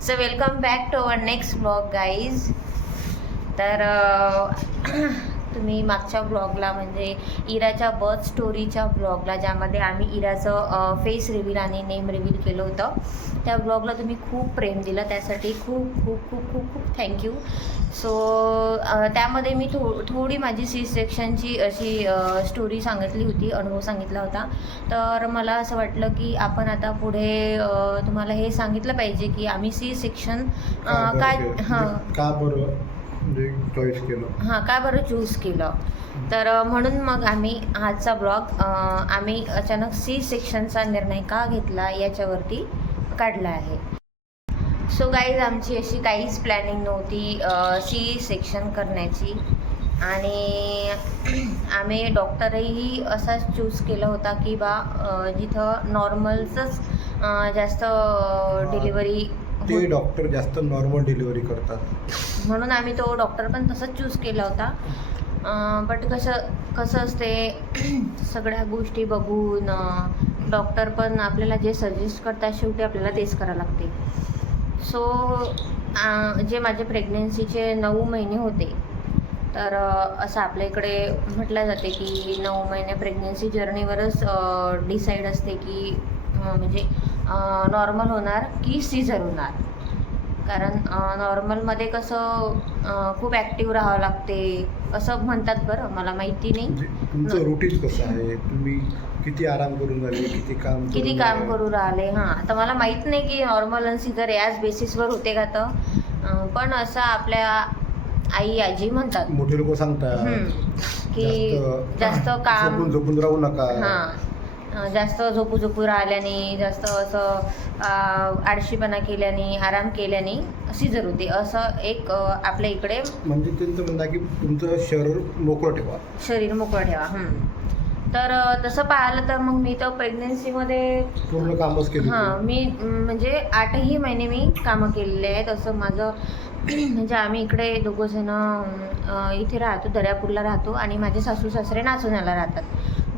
So welcome back to our next blog guys. तर तुम्ही मागच्या ब्लॉगला म्हणजे इराच्या बर्थ स्टोरीच्या ब्लॉगला, ज्यामध्ये आम्ही इराचं फेस रिव्हील आणि नेम रिव्हील केलं होतं, त्या ब्लॉगला तुम्ही खूप प्रेम दिलं, त्यासाठी खूप खूप खूप खूप खूप थँक्यू. सो त्यामध्ये मी थोडी माझी सी सेक्शनची अशी स्टोरी सांगितली होती, अनुभव सांगितला होता. तर मला असं वाटलं की आपण आता पुढे तुम्हाला हे सांगितलं पाहिजे की आम्ही सी सेक्शन का बरं चॉईस केलं, का बरं चूज केलं. तर म्हणून मग आम्ही आजचा ब्लॉग आम्ही अचानक सी सेक्शनचा निर्णय का घेतला याच्यावरती काढला आहे. सो गाईज, आमची अशी काहीच प्लॅनिंग नव्हती सी सेक्शन करण्याची, आणि आम्ही डॉक्टरही असाच चूज केला होता की जिथं नॉर्मलचंच जास्त डिलिव्हरी, ते डॉक्टर जास्त नॉर्मल डिलिव्हरी करतात, म्हणून आम्ही तो डॉक्टर पण तसंच चूज केला होता. बट कसं असते, सगळ्या गोष्टी बघून डॉक्टर पण आपल्याला जे सजेस्ट करतात शेवटी आपल्याला तेच करावं लागते. सो जे माझे प्रेग्नेन्सीचे 9 महिने होते, तर असं आपल्या इकडे म्हटलं जाते की 9 महिने प्रेग्नेन्सी जर्नीवरच डिसाईड असते की म्हणजे नॉर्मल होणार की सीझर होणार. कारण नॉर्मलमध्ये कसं खूप ॲक्टिव्ह राहावं लागते असं म्हणतात. बरं, मला माहिती नाही तुमचं रुटीन कसं आहे, तुम्ही किती आराम करून राहिले, किती काम करू राहिले. तर मला माहीत नाही की नॉर्मल आणि सीझर याच बेसिसवर होते का. तर पण असं आपल्या आई आजी म्हणतात, मोठे लोक सांगतात की जास्त काम झोपून राहू नका. जास्त झोपू राहिल्याने, जास्त असं आळशीपणा केल्याने, आराम केल्याने सीझर होते, असं एक आपल्या इकडे म्हणजे त्यांचं म्हणणं आहे की तुमचं शरीर मोकळं ठेवा. तर तसं पाहिलं तर मग मी तर प्रेग्नेन्सीमध्ये पूर्ण कामच केलं. मी म्हणजे 8ही महिने मी कामं केलेले आहेत. असं माझं म्हणजे आम्ही इकडे दोघंजण इथे राहतो, दर्यापूरला राहतो, आणि माझे सासू सासरे नाचण्याला राहतात.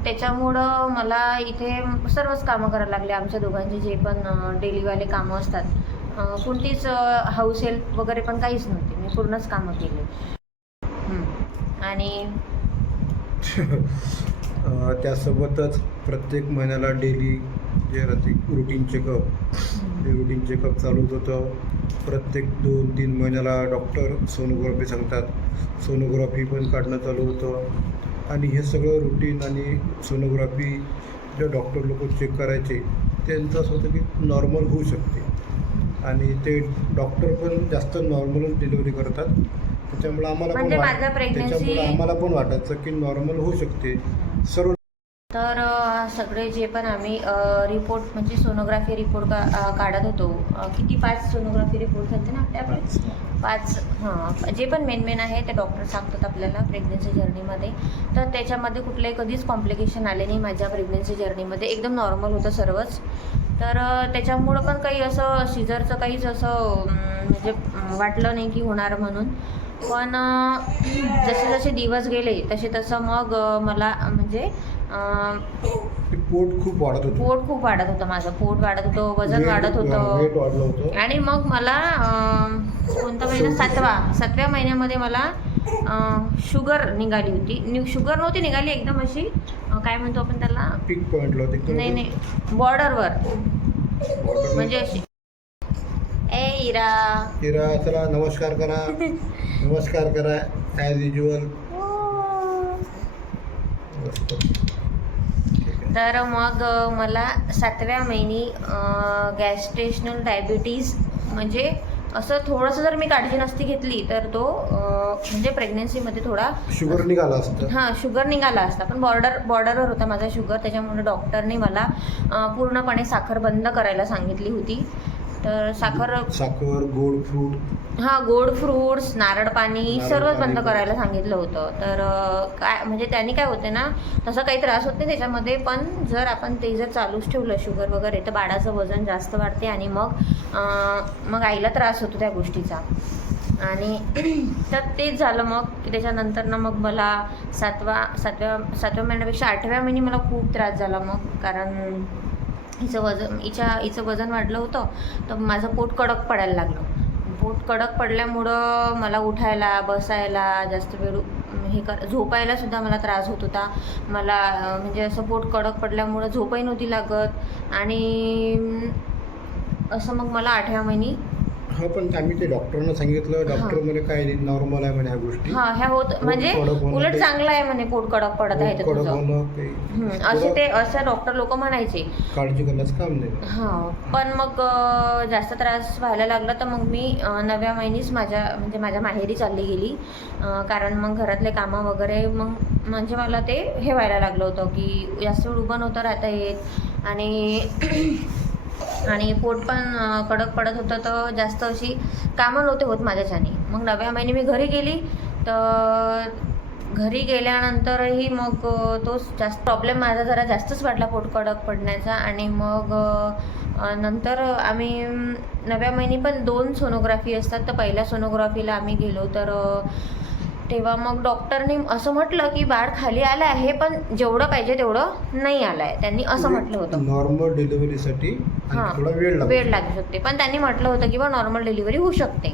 त्याच्यामुळं मला इथे सर्वच कामं करायला लागले. आमच्या दोघांचे जे पण डेलीवाले कामं असतात, कोणतीच हाऊस हेल्प वगैरे पण काहीच नव्हती, मी पूर्णच कामं केले. आणि त्यासोबतच प्रत्येक महिन्याला डेली जे रुटीन चेकअप चालू होतं. प्रत्येक 2-3 महिन्याला डॉक्टर सोनोग्राफी सांगतात, सोनोग्राफी पण काढणं चालू होतं. आणि हे सगळं रुटीन आणि सोनोग्राफी जे डॉक्टर लोक चेक करायचे, त्यांचं असं होतं की नॉर्मल होऊ शकते, आणि ते डॉक्टर पण जास्त नॉर्मलच डिलिव्हरी करतात. त्याच्यामुळे आम्हाला पण वाटायचं की नॉर्मल होऊ शकते सर्व. तर सगळे जे पण आम्ही रिपोर्ट म्हणजे सोनोग्राफी रिपोर्ट काढत होतो, किती 5 सोनोग्राफी रिपोर्ट झाले ना आपल्याकडे, 5. जे पण मेन आहे ते डॉक्टर सांगतात आपल्याला प्रेग्नन्सी जर्नीमध्ये. तर त्याच्यामध्ये कुठलेही कधीच कॉम्प्लिकेशन आले नाही माझ्या प्रेग्नन्सी जर्नीमध्ये, एकदम नॉर्मल होतं सर्वच. तर त्याच्यामुळं पण काही असं सीझरचं काहीच असं म्हणजे वाटलं नाही की होणार म्हणून. पण जसे दिवस गेले तसं मग मला म्हणजे पोट खूप वाढत होतं माझं, पोट वाढत होतं, वजन वाढत होतं. आणि मग मला कोणता महिना, 7व्या महिन्यामध्ये मला शुगर निघाली होती. शुगर नव्हती निघाली, एकदम अशी काय म्हणतो आपण त्याला, पीक पॉईंटला होती. नाही, बॉर्डरवर म्हणजे अशी. इरा चला नमस्कार करा ॲज युज्युअल. तर मग मला 7व्या महिनी गॅस्ट्रेशनल डायबिटीज, म्हणजे असं थोडंसं जर मी काळजी नसती घेतली तर तो म्हणजे प्रेग्नेन्सीमध्ये थोडा शुगर निघाला असता. शुगर निघाला असता, पण बॉर्डरवर होता माझा शुगर. त्याच्यामुळे डॉक्टरने मला पूर्णपणे साखर बंद करायला सांगितली होती. तर साखर, गोड फ्रूट्स, नारळ पाणी सर्वच बंद करायला सांगितलं होतं. तर काय म्हणजे त्यांनी काय होते ना, तसा काही त्रास होत नाही त्याच्यामध्ये, पण जर आपण ते चालूच ठेवलं शुगर वगैरे, तर बाळाचं वजन जास्त वाढते आणि मग आईला त्रास होतो त्या गोष्टीचा. आणि तर तेच झालं मग की त्याच्यानंतर ना मग मला 7व्या महिन्यापेक्षा 8व्या महिने मला खूप त्रास झाला मग. कारण हिचं वजन वाढलं होतं, तर माझं पोट कडक पडायला लागलं. पोट कडक पडल्यामुळं मला उठायला बसायला जास्त वेळ झोपायला सुद्धा मला त्रास होत होता. मला म्हणजे असं पोट कडक पडल्यामुळं झोपही नव्हती लागत. आणि असं मग मला 8व्या महिनी हो, पण आम्ही ते डॉक्टरनं सांगितलं, डॉक्टर म्हणे काय नाही, नॉर्मल आहे म्हणे ह्या गोष्टी. ह्या होत म्हणजे कडक होणं उलट ते- चांगलं आहे म्हणे पोट कडक पडत आहे ते कडक तुझं. होणं ते असं डॉक्टर लोक म्हणायचे. काळजी करण्याचं काम नाही. पण मग जास्त त्रास व्हायला लागला, तर मग मी 9व्या महिनीच माझ्या माहेरी चालली गेली. कारण मग घरातले कामं वगैरे मग म्हणजे मला ते हे व्हायला लागलं होतं की जास्त वेळ उभं नव्हतं राहता येत. आणि पोट पण कडक पडत होतं, तर जास्त अशी कामं नव्हते होत माझ्याच्याने. मग 9व्या महिने मी घरी गेली. तर घरी गेल्यानंतरही मग तोच जास्त प्रॉब्लेम माझा जरा जास्तच वाटला पोट कडक पडण्याचा. आणि मग नंतर आम्ही 9व्या महिनी पण 2 सोनोग्राफी असतात. तर पहिल्या सोनोग्राफीला आम्ही गेलो, तर तेव्हा मग डॉक्टरने असं म्हटलं की बाळ खाली आलं आहे, पण जेवढं पाहिजे तेवढं नाही आलं आहे. त्यांनी असं म्हटलं होतं. नॉर्मल डिलिव्हरीसाठी थोडा वेळ लागू शकते, पण त्यांनी म्हटलं होतं की बा नॉर्मल डिलिव्हरी होऊ शकते.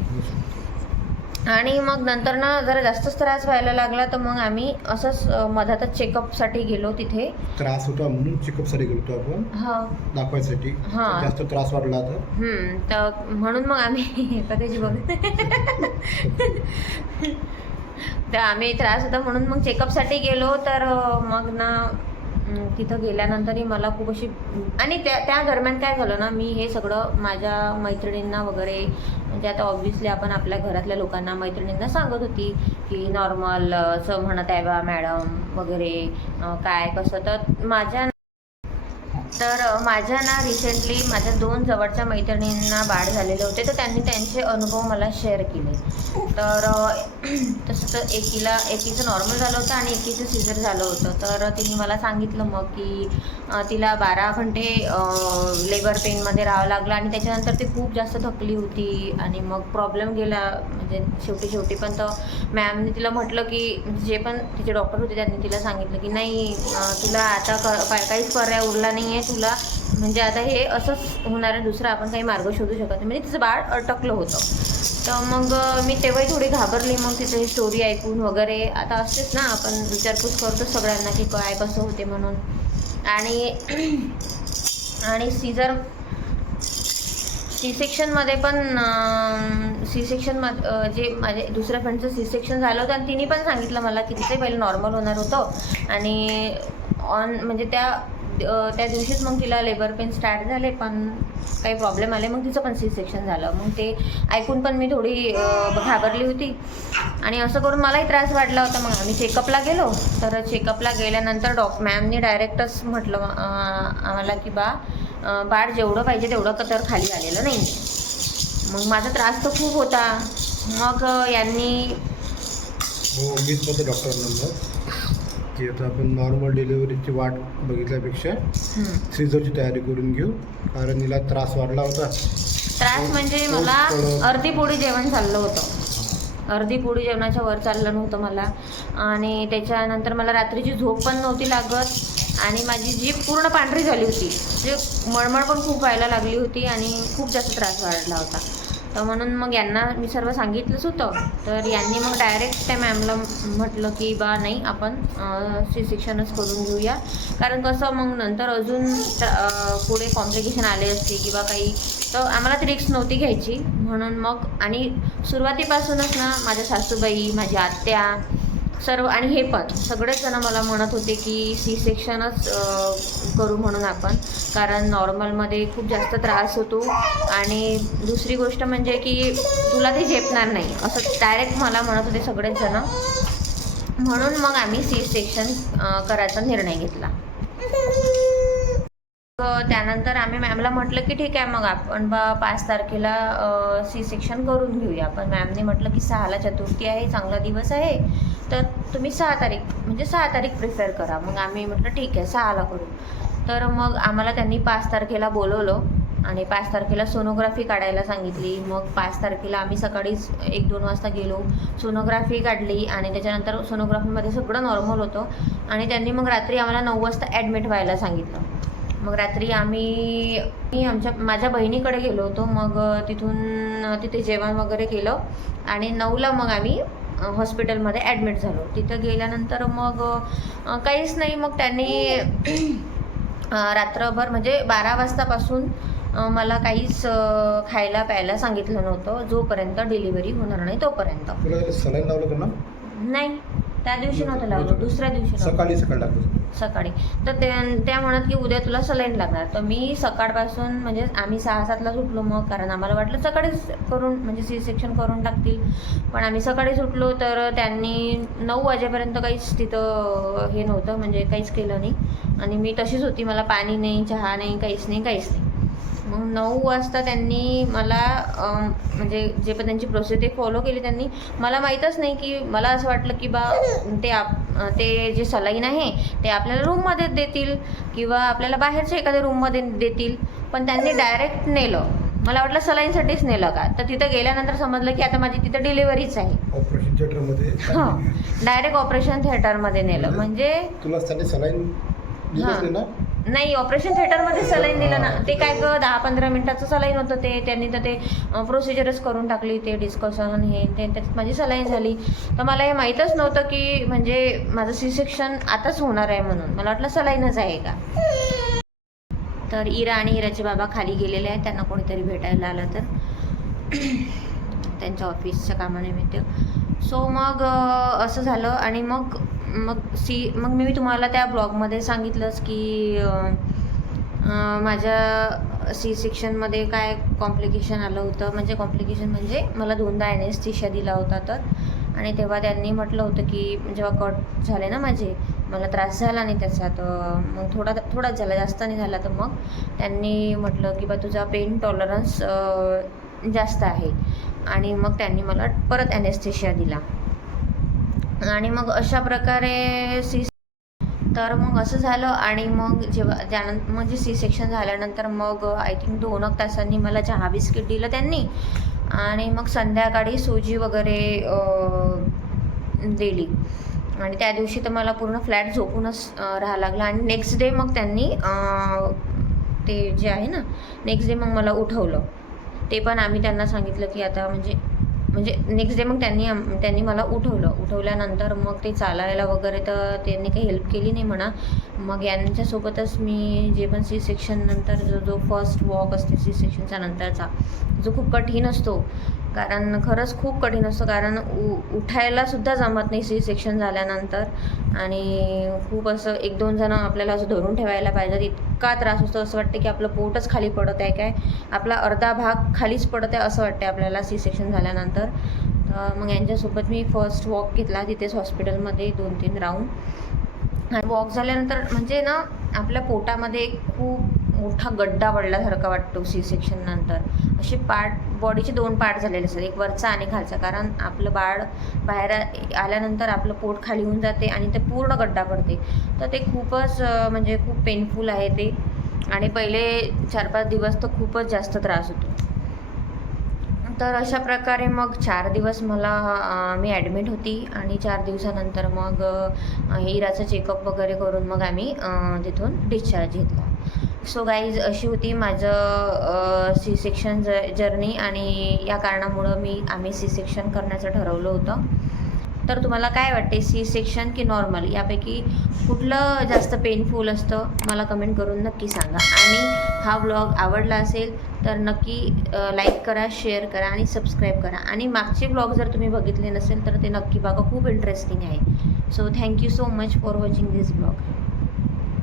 आणि मग नंतर ना जरा जास्तच त्रास व्हायला लागला, तर मग आम्ही असंच मधातच चेकअपसाठी गेलो. तिथे त्रास होता म्हणून चेकअपसाठी गेलो आपण दाखवायसाठी. जास्त त्रास वाढला तर म्हणून मग आम्ही कधीच तर आम्ही त्रास होता म्हणून मग चेकअपसाठी गेलो. तर मग ना तिथं गेल्यानंतरही मला खूप अशी आणि त्या दरम्यान काय झालं ना, मी हे सगळं माझ्या मैत्रिणींना वगैरे म्हणजे आता ऑब्व्हियसली आपण आपल्या घरातल्या लोकांना मैत्रिणींना सांगत होती की नॉर्मल असं म्हणत आहे बा मॅडम वगैरे काय कसं. तर माझ्या ना रिसेंटली माझ्या 2 जवळच्या मैत्रिणींना बाळ झालेले होते, तर त्यांनी त्यांचे अनुभव मला शेअर केले. तर तसं तर एकीचं नॉर्मल झालं होतं आणि एकीचं सिझर झालं होतं. तर तिने मला सांगितलं मग की तिला 12 घंटे लेबर पेनमध्ये राहावं लागलं आणि त्याच्यानंतर ती खूप जास्त थकली होती. आणि मग प्रॉब्लेम गेला म्हणजे शेवटी पण तर मॅमने तिला म्हटलं की जे पण तिचे डॉक्टर होते त्यांनी तिला सांगितलं की नाही तुला आता काहीच पर्याय उरला नाही आहे तुला, म्हणजे आता हे असंच होणार आहे, दुसरं आपण काही मार्ग शोधू शकत नाही. म्हणजे तिचं बाळ अटकलं होतं. तर मग मी तेव्हाही थोडी घाबरली. मग तिचं ही स्टोरी ऐकून वगैरे आता असतेच ना, आपण विचारपूस करतो सगळ्यांना की काय कसं होते म्हणून. आणि सी सेक्शनमध्ये पण जे माझे दुसऱ्या फ्रेंडचं सी सेक्शन झालं होतं आणि तिने पण सांगितलं मला की तिथे पहिलं नॉर्मल होणार होतं आणि म्हणजे त्या दिवशीच मग तिला लेबर पेन स्टार्ट झाले, पण काही प्रॉब्लेम आले, मग तिचं पण सी सेक्शन झालं. मग ते ऐकून पण मी थोडी घाबरली होती आणि असं करून मलाही त्रास वाटला होता. मग आम्ही चेकअपला गेलो. तर चेकअपला गेल्यानंतर मॅमने डायरेक्टच म्हटलं आम्हाला की बाळ जेवढं पाहिजे तेवढं तर खाली आलेलं नाही. मग माझा त्रास तर खूप होता. मग यांनी मीच होतं डॉक्टर नंबर की आता आपण नॉर्मल डिलिव्हरीची वाट बघितल्यापेक्षा सीझरची तयारी करून घेऊ, कारण हिला त्रास वाढला होता. त्रास म्हणजे मला अर्धी पोळी जेवण चाललं होतं, अर्धी पोळी जेवणाच्या वर चाललं नव्हतं मला. आणि त्याच्यानंतर मला रात्रीची झोप पण नव्हती लागत आणि माझी जीभ पूर्ण पांढरी झाली होती, म्हणजे मळमळ पण खूप व्हायला लागली होती आणि खूप जास्त त्रास वाढला होता. तर म्हणून मग यांना मी सर्व सांगितलंच होतं. तर यांनी मग डायरेक्ट त्या मॅमला म्हटलं की नाही आपण सी सेक्शनच करून घेऊया, कारण कसं मग नंतर अजून पुढे कॉम्प्लिकेशन आले असते किंवा काही, तर आम्हाला ती रिस्क नव्हती घ्यायची. म्हणून मग आणि सुरुवातीपासूनच ना माझ्या सासूबाई, माझ्या आत्या सर्व आणि हे पण सगळेच जण मला म्हणत होते की सी सेक्शनच करू म्हणून आपण, कारण नॉर्मलमध्ये खूप जास्त त्रास होतो आणि दुसरी गोष्ट म्हणजे की तुला ते झेपणार नाही असं डायरेक्ट मला म्हणत होते सगळेच जण. म्हणून मग आम्ही सी सेक्शन करायचा निर्णय घेतला. त्यानंतर आम्ही मॅमला म्हटलं की ठीक आहे मग आपण 5 तारखेला सी सेक्शन करून घेऊया. पण मॅमने म्हटलं की 6ला चतुर्थी आहे, चांगला दिवस आहे, तर तुम्ही 6 तारीख प्रिफर करा. मग आम्ही म्हटलं ठीक आहे 6ला करू. तर मग आम्हाला त्यांनी 5 तारखेला बोलवलं आणि 5 तारखेला सोनोग्राफी काढायला सांगितली. मग 5 तारखेला आम्ही सकाळीच 1-2 वाजता गेलो, सोनोग्राफी काढली आणि त्याच्यानंतर सोनोग्राफीमध्ये सगळं नॉर्मल होतं आणि त्यांनी मग रात्री आम्हाला 9 वाजता ॲडमिट व्हायला सांगितलं. मग रात्री मी माझ्या बहिणीकडे गेलो होतो. मग तिथे जेवण वगैरे केलं आणि 9ला मग आम्ही हॉस्पिटलमध्ये ॲडमिट झालो. तिथं गेल्यानंतर मग काहीच नाही. मग त्यांनी रात्रभर म्हणजे 12 वाजतापासून मला काहीच खायला प्यायला सांगितलं नव्हतं, जोपर्यंत डिलिव्हरी होणार नाही तोपर्यंत. तुला सलाईन लावलं का ना? नाही, त्या दिवशी नव्हतं लावलं, दुसऱ्या दिवशी सकाळी लागलं. सकाळी. तर त्या म्हणत की उद्या तुला सलाईन लागणार. तर मी सकाळपासून म्हणजे आम्ही 6-7ला सुटलो मग, कारण आम्हाला वाटलं सकाळीच करून म्हणजे सी सेक्शन करून टाकतील. पण आम्ही सकाळी सुटलो तर त्यांनी 9 वाजेपर्यंत काहीच तिथं हे नव्हतं, म्हणजे काहीच केलं नाही. आणि मी तशीच होती, मला पाणी नाही, चहा नाही, काहीच नाही. मग 9 वाजता त्यांनी मला म्हणजे जे पण त्यांची प्रोसेस ते फॉलो केली त्यांनी. मला माहीतच नाही की मला असं वाटलं की ते जे सलाईन आहे ते आपल्याला रूममध्ये देतील किंवा आपल्याला बाहेरच्या एखाद्या रूममध्ये देतील. पण त्यांनी डायरेक्ट नेलं. मला वाटलं सलाईनसाठीच नेलं का. तर तिथं गेल्यानंतर समजलं की आता माझी तिथं डिलिव्हरीच आहे. ऑपरेशन थिएटरमध्ये हां, डायरेक्ट ऑपरेशन थिएटरमध्ये नेलं. म्हणजे तुला सलाईन दिलंच ना? नाही, ऑपरेशन थिएटरमध्ये सलाईन दिलं ना. ते काय 10-15 मिनिटाचं सलाईन होतं ते. त्यांनी तर ते प्रोसिजरच करून टाकली, ते डिस्कशन हे ते. त्याच्यात माझी सलाईन झाली. तर मला हे माहीतच नव्हतं की म्हणजे माझं सी सेक्शन आताच होणार आहे म्हणून. मला वाटलं सलाईनच आहे का. तर इरा आणि इराचे बाबा खाली गेलेले आहेत, त्यांना कोणीतरी भेटायला आलं तर त्यांच्या ऑफिसच्या कामानिमित्त. सो मग असं झालं. आणि मग मी तुम्हाला त्या ब्लॉगमध्ये सांगितलंच की माझ्या सी सेक्शनमध्ये काय कॉम्प्लिकेशन आलं होतं. म्हणजे मला 2दा ॲनेस्थेशिया दिला होता तर. आणि तेव्हा त्यांनी म्हटलं होतं की जेव्हा कट झाले ना माझे, मला त्रास झाला नाही त्याचा. तर मग थोडाच झाला, जास्त नाही झाला. तर मग त्यांनी म्हटलं की बा तुझा पेन टॉलरन्स जास्त आहे. आणि मग त्यांनी मला परत ॲनेस्थेशिया दिला. आणि मग अशा प्रकारे तर मग असं झालं. आणि मग त्यानंतर म्हणजे सी सेक्शन झाल्यानंतर मग आय थिंक 2 तासांनी मला चहा बिस्किट दिलं त्यांनी. आणि मग संध्याकाळी सोजी वगैरे दिली. आणि त्या दिवशी तर मला पूर्ण फ्लॅट झोपूनच राहावं लागलं. आणि नेक्स्ट डे मग त्यांनी ते जे आहे ना, नेक्स्ट डे मग मला उठवलं. ते पण आम्ही त्यांना सांगितलं की आता म्हणजे नेक्स्ट डे मग त्यांनी मला उठवल्यानंतर मग ते चालायला वगैरे तर त्यांनी काही हेल्प केली नाही म्हणा. मग यांच्यासोबतच मी जे पण सी सेक्शन नंतर जो फर्स्ट वॉक असते सी सेक्शनच्या नंतरचा, जो खूप कठीण असतो, कारण खरंच खूप कठीण असतो. कारण उठायलासुद्धा जमत नाही सी सेक्शन झाल्यानंतर. आणि खूप असं 1-2 जणं आपल्याला असं धरून ठेवायला पाहिजेत, इतका त्रास असतो. असं वाटतं की आपलं पोटच खाली पडत आहे काय, आपला अर्धा भाग खालीच पडत आहे असं वाटतं आपल्याला सी सेक्शन झाल्यानंतर. मग यांच्यासोबत मी फर्स्ट वॉक घेतला तिथेच हॉस्पिटलमध्ये 2-3 राऊंड. आणि वॉक झाल्यानंतर म्हणजे ना आपल्या पोटामध्ये खूप मोठा गड्डा पडल्यासारखा वाटतो सी सेक्शन नंतर. असे बॉडीचे 2 पार्ट झालेले असतात, एक वरचा आणि खालचा. कारण आपलं बाळ बाहेर आल्यानंतर आपलं पोट खाली होऊन जाते आणि ते पूर्ण गड्डा पडते. तर ते खूपच म्हणजे खूप पेनफुल आहे ते. आणि पहिले 4-5 दिवस तर खूपच जास्त त्रास होतो. तर अशा प्रकारे मग 4 दिवस मी ॲडमिट होती. आणि 4 दिवसानंतर मग इराचं चेकअप वगैरे करून मग आम्ही तिथून डिस्चार्ज घेतला. सो गाईज, अशी होती माझं सी सेक्शन जर्नी. आणि या कारणामुळं आम्ही सी सेक्शन करण्याचं ठरवलं होतं. तर तुम्हाला काय वाटते, सी सेक्शन की नॉर्मल, यापैकी कुठलं जास्त पेनफुल असतं मला कमेंट करून नक्की सांगा. आणि हा व्लॉग आवडला असेल तर नक्की लाईक करा, शेअर करा आणि सबस्क्राईब करा. आणि मागचे व्लॉग जर तुम्ही बघितले नसेल तर ते नक्की बघा, खूप इंटरेस्टिंग आहे. So thank you so much for watching this vlog.